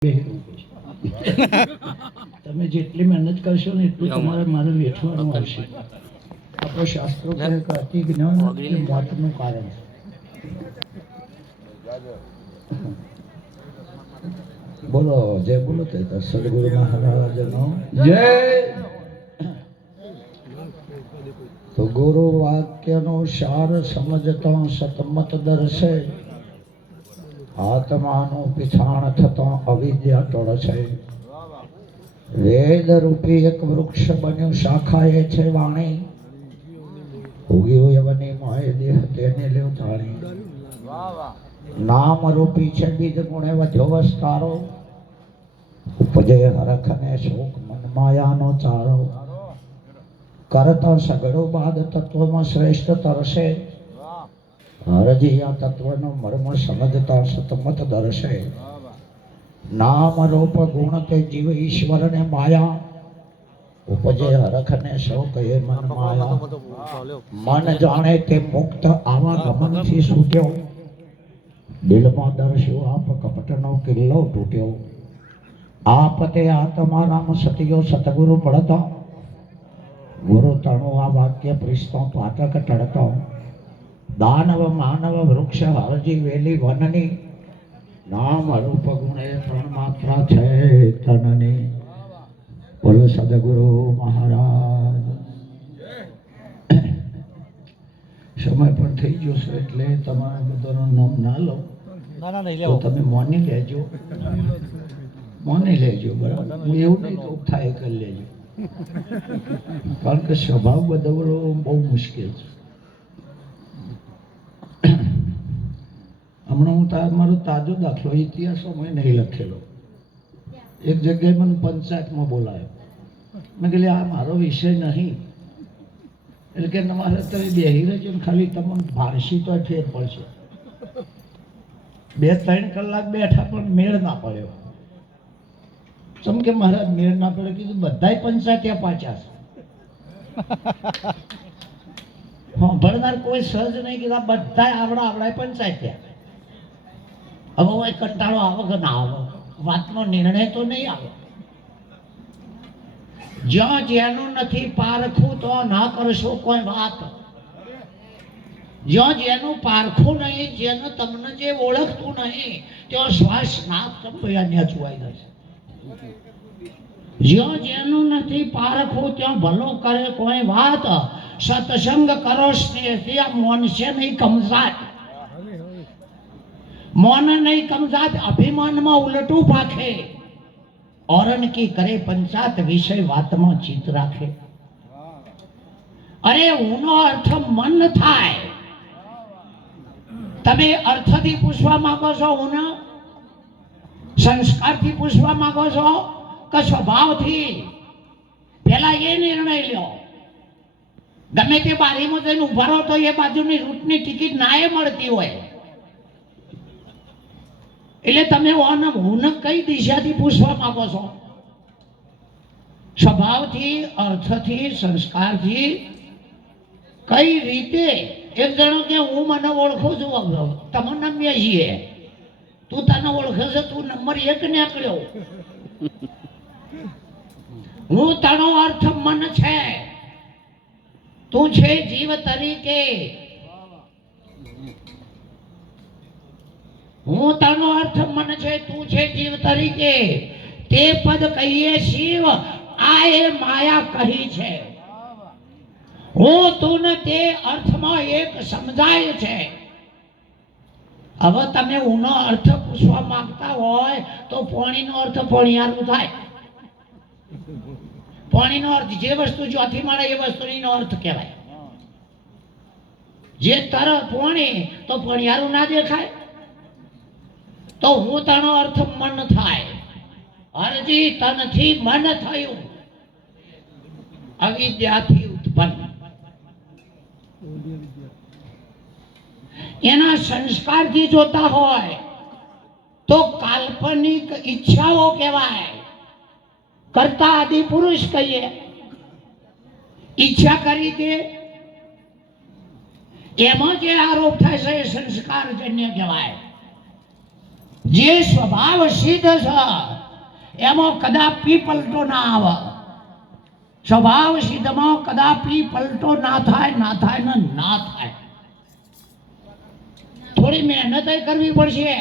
તમે જેટલી મહેનત કરશો ને એટલું તમારે મારે વેઠવાનું આવશે. આપણો શાસ્ત્રો કહે કે અતિ જ્ઞાન એ મોતનું કારણ. બોલો જય બોલો તે સદગુરુ મહારાજનો જય. તો ગુરુ વાક્યનો સાર સમજતો સતમત દર્શે આત્માનું પિછાણ થતો અવિદ્યા ટળશે. વેદ રૂપી એક વૃક્ષ બન્યું શાખાએ છે વાણી ઉગ્યું યવની મોહે દેહ તેને લેવ તાણી. નામ રૂપી છે બીજ ગુણે વધ્યો વસ્તારો ઉપજે હરખ ને શોક મન માયાનો ચારો. કરતા સગડો બાદ તત્વમાં શ્રેષ્ઠ તરસે હરજી આ તત્વનો મર્મ સમજતા સતમત દર્શે. નામ રૂપ ગુણ તે જીવ ઈશ્વર ને માયા ઉપજે હરખ ને શોક એ મન માયા. મન જાણે તે મુક્ત આવાગમન થી છૂટ્યો દિલમાં દર્શ્યો આપ કપટનો કિલ્લો તૂટ્યો. આપ તે આત્મારામ સતિયો સતગુરુ પડતો ગુરુ તણુ આ વાક્ય પ્રિસ્તો પાતક ટળતો. દાનવ માનવ વૃક્ષ હરજી વેલી વનની નામ રૂપ ગુણે ત્રણ માત્રા છે તનની. બોલો સદગુરુ મહારાજ. સમય પણ થઈ ગયો છે એટલે તમારા બધાનું નામ ના લો તો તમે મોની લેજો બરાબર. હું એવું નહીં તો થાય કરી લેજો કારણ કે સ્વભાવ બદલવો બહુ મુશ્કેલ છે. હમણાં હું મારો તાજો દાખલો ઇતિહાસમાં નહીં લખેલો. એક જગ્યાએ મને પંચાયતમાં બોલાયો. મેં કીધું આ મારો વિષય નહીં એટલે કે તમારે તમે બેહી રહેજો ને ખાલી તમને ફારસી તો ફેર પડશે. 2-3 કલાક બેઠા પણ મેળ ના પડ્યો. સમ કે મહારાજ મેળ ના પડે. કીધું બધાય પંચાયત પાછા છે. હા ભણનાર કોઈ સહજ નહીં કીધા બધા આવડા પંચાયત. હવે કંટાળો આવે કે ના આવે વાતનો નિર્ણય તો નહીં આવે. જ્યાં જેનું નથી પારખું તો ના કરશો કોઈ વાત. જ્યાં જેનું પારખું નહીં જેને તમને જે ઓળખતું નહીં ત્યાં શ્વાસ નાક તપૈયા છુવાઈ જશે. જ્યાં જેનું નથી પારખું ત્યાં ભલો કરે કોઈ વાત. સત્સંગ કરો ત્યાં મોનશે નહીં કમજાત. મૌન નહીં કમજાત અભિમાનમાં ઉલટું પાખે. औरन की करे पंचायत विषय वातમાં ચિત રાખે. અરે ઉનો અર્થ મન થાય. તમે અર્થથી પૂછવા માંગો છો ઉના સંસ્કારથી પૂછવા માંગો છો કે સ્વભાવથી? પેલા એ નિર્ણય લ્યો. ગમે તે બારીમાં જઈને ઉભા રહો તો એ બાજુની રૂટની ટિકિટ ના એ મળતી હોય એટલે તમે હું કઈ દિશાથી પૂછવા માંગો છો? સ્વભાવથી, અર્થથી, સંસ્કારથી? કઈ રીતે? એક જણો કે હું મને ઓળખું છું તમે નમ્ય છીએ તું તને ઓળખે છે તું નંબર 1 નીકળ્યો. હું તારો અર્થ મન છે તું છે જીવ તરીકે. હું તારો અર્થ મન છે તું છે જીવ તરીકે. તે પદ કહીએ શિવ આ એ માયા કહી છે. હું તું ને તે અર્થમાં એક સમજાય છે. હવે તમે ઉનો અર્થ પૂછવા માંગતા હોય તો પાણીનો અર્થ પણિયારું થાય. પાણીનો અર્થ જે વસ્તુ જ્યોથી મળે એ વસ્તુનો અર્થ કહેવાય. જે તરફ પાણી તો પણિયારું ના દેખાય. તો હું તારો અર્થ મન થાય. હરજી તનથી મન થયું અવિદ્યાથી ઉત્પન્ન. એના સંસ્કારથી જોતા હોય તો કાલ્પનિક ઈચ્છાઓ કહેવાય. કરતા આદિ પુરુષ કહીએ. ઈચ્છા કરી કે એમાં જે આરોપ થાય છે એ સંસ્કારજન્ય કહેવાય. જે સ્વભાવ સિદ્ધ છે એમાં કદાપી પલટો ના આવે. સ્વભાવ સિદ્ધમાં કદાપી પલટો ના થાય ને ના થાય. થોડી મહેનત કરવી પડશે.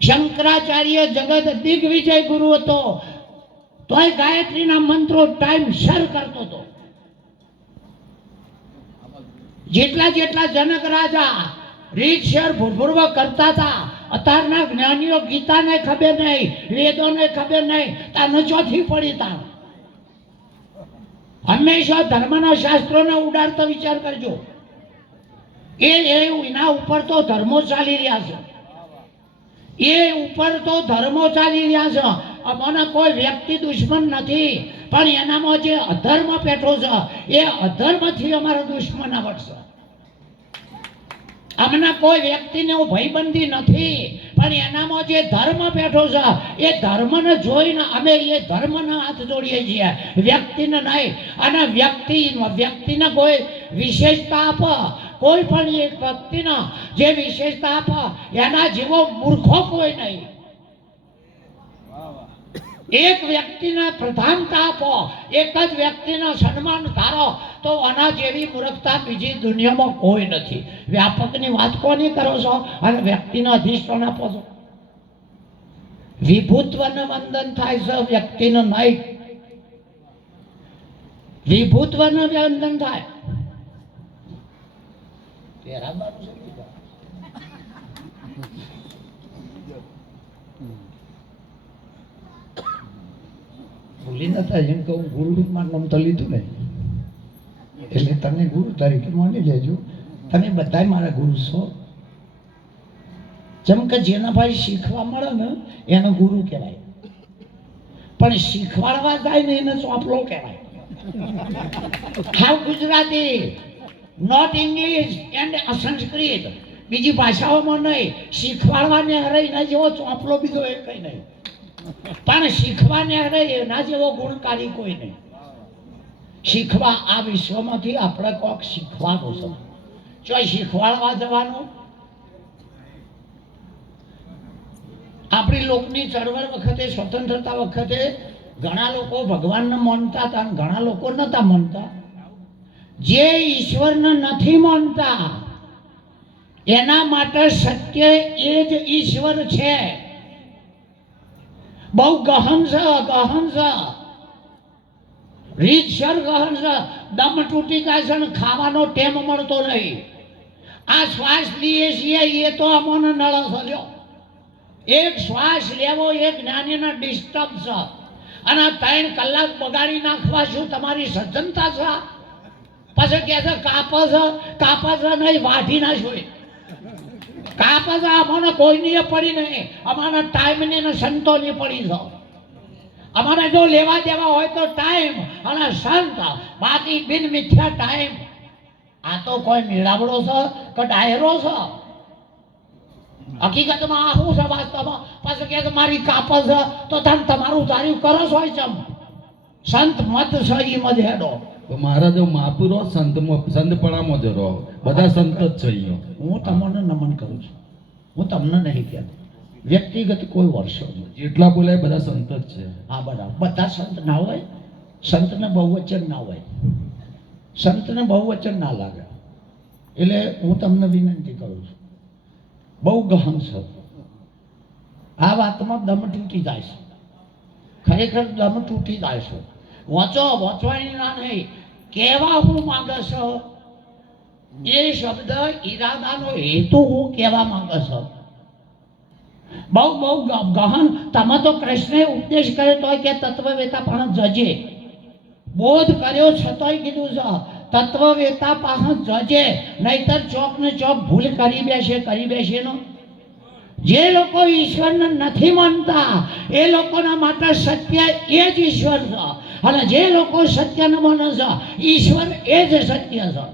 શંકરાચાર્ય જગત દિગ્વિજય ગુરુ હતો, તોય ગાયત્રીના મંત્રો ટાઈમ સર કરતો હતો. જેટલા જનક રાજા રીતસર ભૂર્ભુર્વ કરતા હતા, અત્યારના જ્ઞાનીઓ ગીતાને ખબર નહીં, વેદોને ખબર નહીં, તાને ચોથી પડી તા. હંમેશા ધર્મના શાસ્ત્રોને ઉડાડતો વિચાર કરજો. એના ઉપર તો ધર્મો ચાલી રહ્યા છે. એ ઉપર તો ધર્મો ચાલી રહ્યા છે. અમને કોઈ વ્યક્તિ દુશ્મન નથી, પણ એનામાં જે અધર્મ પેઠો છે એ અધર્મથી અમારો દુશ્મન આવડશે. અમને કોઈ વ્યક્તિને ભયબંધી નથી, પણ એનામાં જે ધર્મ બેઠો છે એ ધર્મને જોઈને અમે એ ધર્મને હાથ જોડીએ છીએ, વ્યક્તિને નહીં. અને વ્યક્તિને કોઈ વિશેષતા આપો, કોઈ પણ એક વ્યક્તિને જે વિશેષતા આપો એના જેવો મૂર્ખો કોઈ નહીં. એક વ્યક્તિને પ્રધાનતા આપો, એક જ વ્યક્તિને સન્માન ધારો, તો આના જેવી મૂર્ખતા બીજી દુનિયામાં કોઈ નથી. વ્યાપકની વાત કોની કરો છો અને વ્યક્તિને અધિષ્ઠાન આપો છો? વિભૂત્વને વંદન થાય છે, વ્યક્તિને નહીં. વિભૂત્વને વંદન થાય. ભૂલી નતા એમ કે હું ગુરુમાં નામ તો લીધું ને, એટલે તમે ગુરુ તરીકે માની લેજો. તમે બધા મારા ગુરુ છો. જેમ કે જેના ભાઈ શીખવા મળે ને એને ગુરુ કહેવાય, પણ શીખવાડવા જાય ને એને ચોપલો કહેવાય. હાવ Gujarati, not English and Sanskrit, બીજી ભાષાઓમાં નહીં. શીખવાડવાને હરે એના જેવો ચોપલો બીજો એ કઈ નહીં, પણ શીખવાને હરે એના જેવો ગુણકારી કોઈ નહીં. શીખવા આ વિશ્વમાંથી આપણે કોક શીખવાનું છે. ચોય શીખવાડવા જવાનું. આપણી લોકની ચળવળ વખતે, સ્વતંત્રતા વખતે ઘણા લોકો ભગવાનને માનતા હતા અને ઘણા લોકો નતા માનતા. જે ઈશ્વરને નથી માનતા એના માટે સત્ય એ જ ઈશ્વર છે. બહુ ગહન છે, ગહન છે, રીતસર ગહન છે. દમ તૂટી જાય છે ને ખાવાનો ટેમ મળતો નહીં. આ શ્વાસ લઈએ છીએ એ તો અમને નળ થયો. એક શ્વાસ લેવો એ જ્ઞાનીના ડિસ્ટર્બ છે. અને 3 કલાક બગાડી નાખવા શું તમારી સજ્જનતા છે? પછી કે છે કાપે છે નહીં, વાઢી ના જોઈએ. કાપે છે અમને કોઈની પડી નહીં, અમારા ટાઈમની ને સંતોની પડી છે. અમારે જો લેવા દેવા હોય તો ટાઈમ અને સંત, બાકી બિન મિથ્યા ટાઈમ. આ તો કોઈ મેળાવડો છે કે ડાયરો છે? હકીકતમાં આ શું છે વાસ્તવમાં? પછી કે મારી કાપે છે તો તમે તમારું ધાર્યું કરો છો. સંત મત છે એ મત હેડો. મારા જો મહાપુરો સંતપણામાં જ રહો, બધા સંત જ છે અહીંયા. હું તમને નમન કરું છું, હું તમને નહીં કહેતો. વ્યક્તિગત કોઈ વર્ષો જેટલા બોલાય બધા સંત જ છે. હા બરાબર, બધા સંત ના હોય. સંતને બહુવચન ના હોય, સંતને બહુવચન ના લાગે. એટલે હું તમને વિનંતી કરું છું, બહુ ગહન છે આ વાતમાં. દમ તૂટી જાય છે, ખરેખર દમ તૂટી જાય છે. વાંચવાની ના નહીં, કહેવા હું માંગે છો એ શબ્દ ઈરાદાનો હેતુ હું કહેવા માંગે છો. બહુ ગહન. તમે તો કૃષ્ણે ઉપદેશ કર્યો તો કે તત્વવેતા પણ જજે. બોધ કર્યો છતાંય કીધું છે તત્વવેતા પાસે જજે, નહીતર ચોક ને ચોક ભૂલ કરી બેસે નો. જે લોકો ઈશ્વરને નથી માનતા એ લોકોના માટે સત્ય એ જ ઈશ્વર છે, અને જે લોકો સત્યને માને છે ઈશ્વર એ જ સત્ય છે.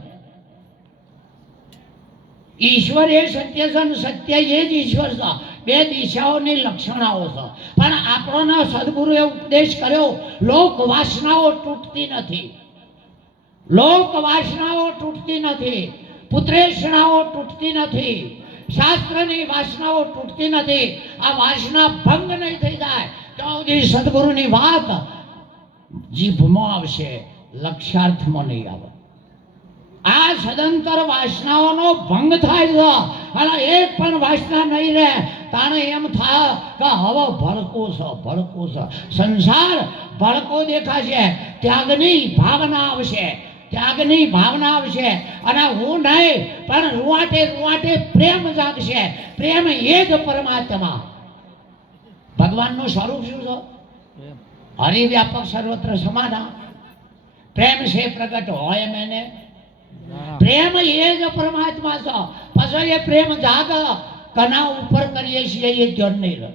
ઈશ્વર એ સત્ય છે અને સત્ય એ જ ઈશ્વર છે. બે દિશાઓની લક્ષણાઓ છે. પણ આપણોને સદગુરુએ ઉપદેશ કર્યો, લોક વાસનાઓ તૂટતી નથી, લોક વાસનાઓ તૂટતી નથી, પુત્રેષણાઓ તૂટતી નથી, શાસ્ત્રની વાસનાઓ તૂટતી નથી. આ વાસના ભંગ નહીં થઈ જાય ત્યાં સુધી સદગુરુની વાત જીભમાં આવશે, લક્ષાર્થમાં નહીં આવે. આ સદંતર વાસનાઓનો ભંગ થાય છે અને એક પણ વાસના નહીં રહે. તાણે એમ થાય કે હવે ભડકો છે. સંસાર ભડકો દેખાશે. ત્યાગની ભાવના આવશે અને હું નહીં પણ રૂવાટે પ્રેમ જાગશે. પ્રેમ એ જ પરમાત્મા. ભગવાનનું સ્વરૂપ શું છે? હરિવ્યાપક સર્વત્ર સમાના. પ્રેમ છે પ્રગટ હોય મેને. પ્રેમ એ જ પરમાત્મા છે. પછી એ પ્રેમ જાગ કના ઉપર કરીએ છીએ એ ધ્યાન નહીં રહે.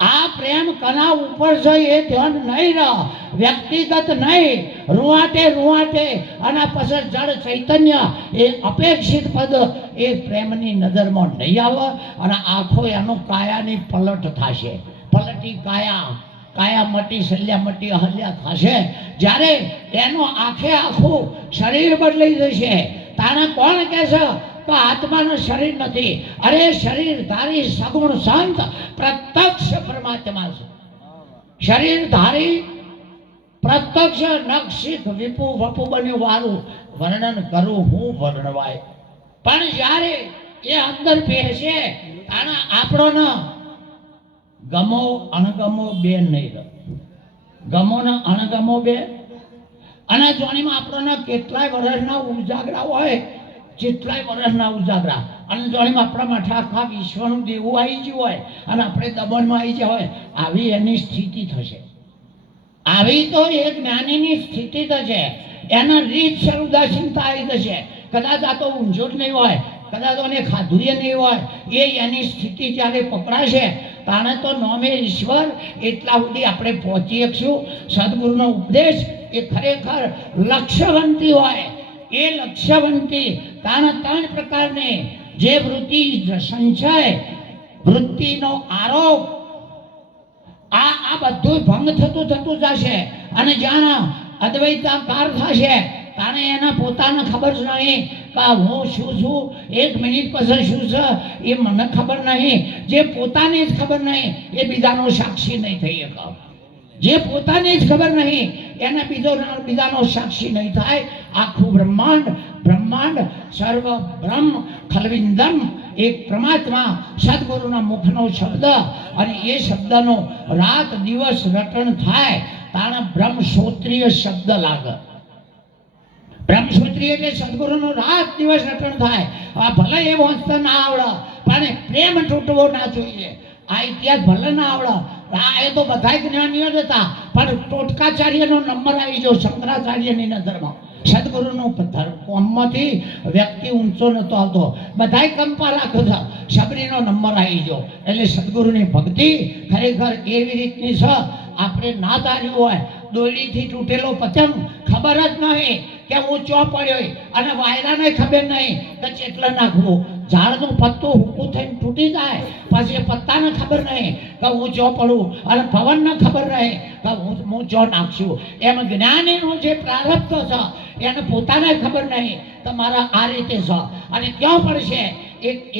આ પ્રેમ કના ઉપર છે એ ધ્યાન નહીં રહે. વ્યક્તિગત નહીં, રૂવાટે અને પછી જળ ચૈતન્ય એ અપેક્ષિત પદ એ પ્રેમની નજરમાં નહીં આવે અને આખો એનો કાયાની પલટ થશે. પલટી કાયા મટી શલ્યા મટી અહલ્યા થશે. જ્યારે એનું આખું શરીર બદલાઈ જશે. તાણે કોણ કહે છે તો આત્માનું શરીર નથી. અરે શરીર ધારી સગુણ સંત પ્રત્યક્ષ પરમાત્મા છે. શરીર ધારી પ્રત્યક્ષ નક્ષિક વિપુ વપુ બન્યું વાળું વર્ણન કરું હું વર્ણવાય. પણ જ્યારે એ અંદર બેસે તાણે આપણો ગમો અણગમો બે નહીં રહે. ગમો ને અણગમો બે. અને જોણીમાં આપણને કેટલાય વર્ષના ઉજાગરા હોય, જેટલાય વર્ષના ઉજાગરા અને જોણીમાં આપણા માથે આખા વિશ્વનું દેવું આવી ગયું હોય અને આપણે દબાણમાં આવી ગયા હોય, આવી એની સ્થિતિ થશે. આવી તો એ જ્ઞાનીની સ્થિતિ થશે. એના રીત ઉદાસીનતા આવી જશે. કદાચ આ તો ઊંઝો જ નહીં હોય, કદાચ એને ખાધું નહીં હોય. એની સ્થિતિ જ્યારે પકડાશે તાણે તો નોમે ઈશ્વર એટલા સુધી આપણે પહોંચી શકશું. સદગુરુનો ઉપદેશ એ ખરેખર લક્ષ્યવંતી હોય. એ લક્ષ્યવંતી તાણે 3 પ્રકારની જે વૃત્તિ સંચય, વૃત્તિનો આરોપ, આ બધું ભંગ થતું જશે. અને જ્યાં અદ્વૈતાકાર થશે તાણે એના પોતાને ખબર જ નહીં કે હું શું છું, 1 મિનિટ પછી શું છે એ મને ખબર નહીં. જે પોતાને જ ખબર નહીં એ બીજાનો સાક્ષી નહીં થઈ શકે. જે પોતાને જ ખબર નહીં એને બીજાનો સાક્ષી નહીં થાય. આખું બ્રહ્માંડ સર્વ બ્રહ્મ ખલવિંદમ એક પરમાત્મા સદગુરુના મુખનો શબ્દ અને એ શબ્દનો રાત દિવસ રટણ થાય તાણે બ્રહ્મસૂત્રીય શબ્દ લાગે. બ્રહ્મસૂત્રી એટલે સદગુરુનો રાત દિવસ રટણ થાય. ભલે એ વાંચતા ના આવડે પણ પ્રેમ તૂટવો ના જોઈએ. આ ઇતિહાસ ભલે ના આવડે, એ તો બધા જ્ઞાનીઓ જ હતા પણ ટોટકાચાર્યનો નંબર આવી ગયો શંકરાચાર્યની નજરમાં. સદગુરુનો કોમમાંથી વ્યક્તિ ઊંચો નતો આવતો, બધા કંપા રાખતો હતા. શબરીનો નંબર આવી ગયો. એટલે સદગુરુની ભક્તિ ખરેખર એવી રીતની છે આપણે ના ધાર્યું હોય. દોરડીથી તૂટેલો પતંગ ખબર જ નહીં કે ઊંચો પડ્યો અને વાયરાને ખબર નહીં કે ચેટલે નાખવું. ઝાડનું પત્તું ઊભું થઈને તૂટી જાય પછી પત્તાને ખબર નહીં કે ઊંચો પડવું અને પવનને ખબર નહીં કે ઊંચો નાખશું. એમ જ્ઞાનીનું જે પ્રારબ્ધ છે એને પોતાને ખબર નહીં કે મારા આ રીતે છે અને ક્યાં પડશે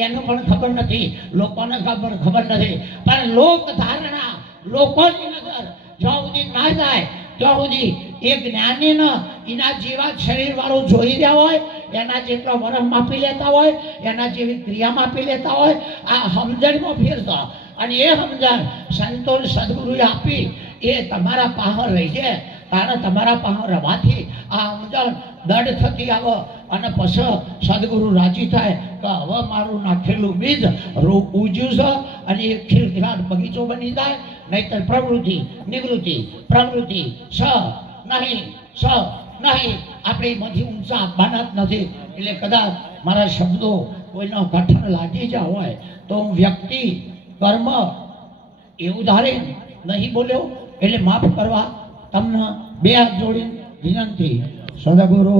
એને પણ ખબર નથી. લોકોને ખબર નથી. પણ લોક ધારણા, લોકોની નજર જ્યાં સુધી ના જાય ત્યાં સુધી એ જ્ઞાનીને એના જેવા શરીર વાળો જોઈ રહ્યા હોય, એના જેટલો વરમ માપી લેતા હોય, એના જેવી ક્રિયા માપી લેતા હોય. આ સમજણમાં ફેરતો અને એ સમજણ સંતો સદગુરુએ આપી એ તમારા પાસે રહી છે. તારે તમારા પાસે રવાથી આ સમજણ દઢ થતી આવે અને પછી સદગુરુ રાજી થાય કે હવે મારું નાખેલું બીજ ઉજ્યું છે અને એ ખીલખીલાટ બગીચો બની જાય. નહીતર પ્રવૃત્તિ નિવૃત્તિ પ્રવૃત્તિ નહીં આપણે એમાંથી ઊંચા આપવાના જ નથી. એટલે કદાચ મારા શબ્દો કોઈનો કઠણ લાગી જ હોય તો હું વ્યક્તિ કર્મ એવું ધારે નહીં બોલ્યો એટલે માફ કરવા તમને 2 હાથ જોડીને વિનંતી. સદગુરુ